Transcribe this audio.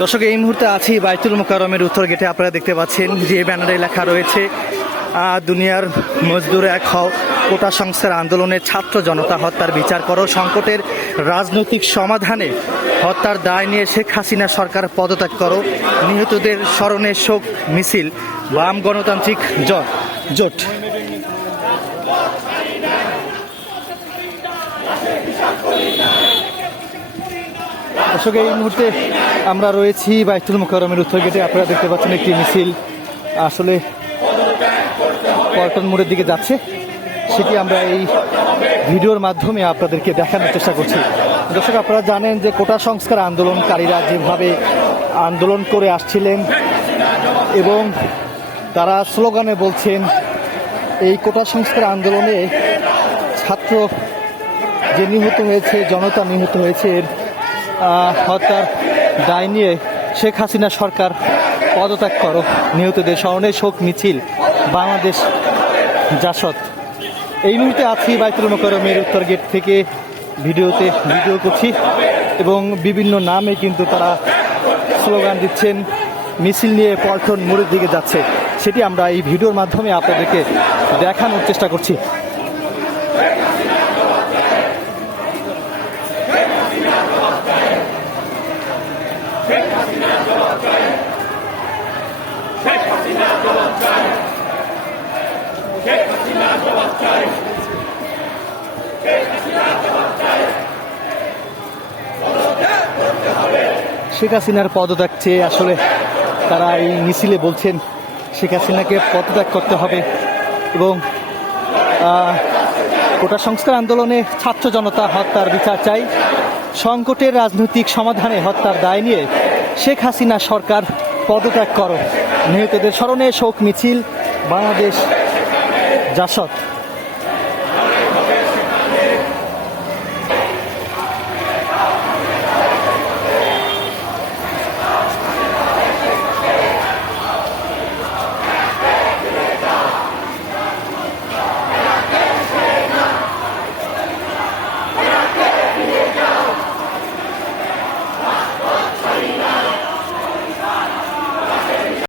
দর্শক, এই মুহূর্তে আছি বাইতুল মোকাররমের উত্তর গেটে। আপনারা দেখতে পাচ্ছেন যে ব্যানারে লেখা রয়েছে দুনিয়ার মজদুর এক হও, কোটা সংস্কার আন্দোলনের ছাত্র জনতা হত্যার বিচার করো, সংকটের রাজনৈতিক সমাধানে হত্যার দায় নিয়ে শেখ হাসিনা সরকার পদত্যাগ করো, নিহতদের স্মরণে শোক মিছিল, বাম গণতান্ত্রিক জোট। দর্শক, এই মুহূর্তে আমরা রয়েছি বাইতুল মোকাররমের উত্তর গেটে। আপনারা দেখতে পাচ্ছেন একটি মিছিল আসলে পল্টন মোড়ের দিকে যাচ্ছে, সেটি আমরা এই ভিডিওর মাধ্যমে আপনাদেরকে দেখানোর চেষ্টা করছি। দর্শক, আপনারা জানেন যে কোটা সংস্কার আন্দোলনকারীরা যেভাবে আন্দোলন করে আসছিলেন এবং তারা স্লোগানে বলছেন এই কোটা সংস্কার আন্দোলনে ছাত্র যে নিহত হয়েছে, জনতা নিহত হয়েছে, এর হত্যার দায় নিয়ে শেখ হাসিনা সরকার পদত্যাগ করো, নিহতদের স্মরণে শোক মিছিল, বাংলাদেশ জাসদ। এই মুহূর্তে আছি বাইতুল মোকাররমের উত্তর গেট থেকে ভিডিও করছি এবং বিভিন্ন নামে কিন্তু তারা স্লোগান দিচ্ছেন, মিছিল নিয়ে পল্টন মোড়ের দিকে যাচ্ছে, সেটি আমরা এই ভিডিওর মাধ্যমে আপনাদেরকে দেখানোর চেষ্টা করছি। শেখ হাসিনার পদত্যাগ চেয়ে আসলে তারা এই মিছিলে বলছেন শেখ হাসিনাকে পদত্যাগ করতে হবে এবং কোটা সংস্কার আন্দোলনে ছাত্র জনতা হত্যার বিচার চাই, সংকটের রাজনৈতিক সমাধানে হত্যার দায় নিয়ে শেখ হাসিনা সরকার পদত্যাগ করো, নিহতদের স্মরণে শোক মিছিল, বাংলাদেশ জাসদ।